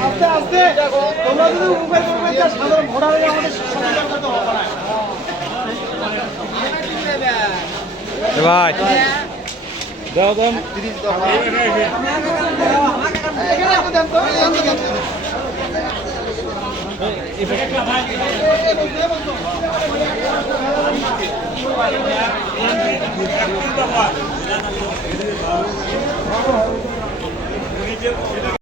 আস্তে আস্তে তোমরা যদি উবের করবে তা সাধারণ ভোটার হয়ে আমাদের সচেতন করতে হবে না ভাই। দাও এখানে একটু Vamos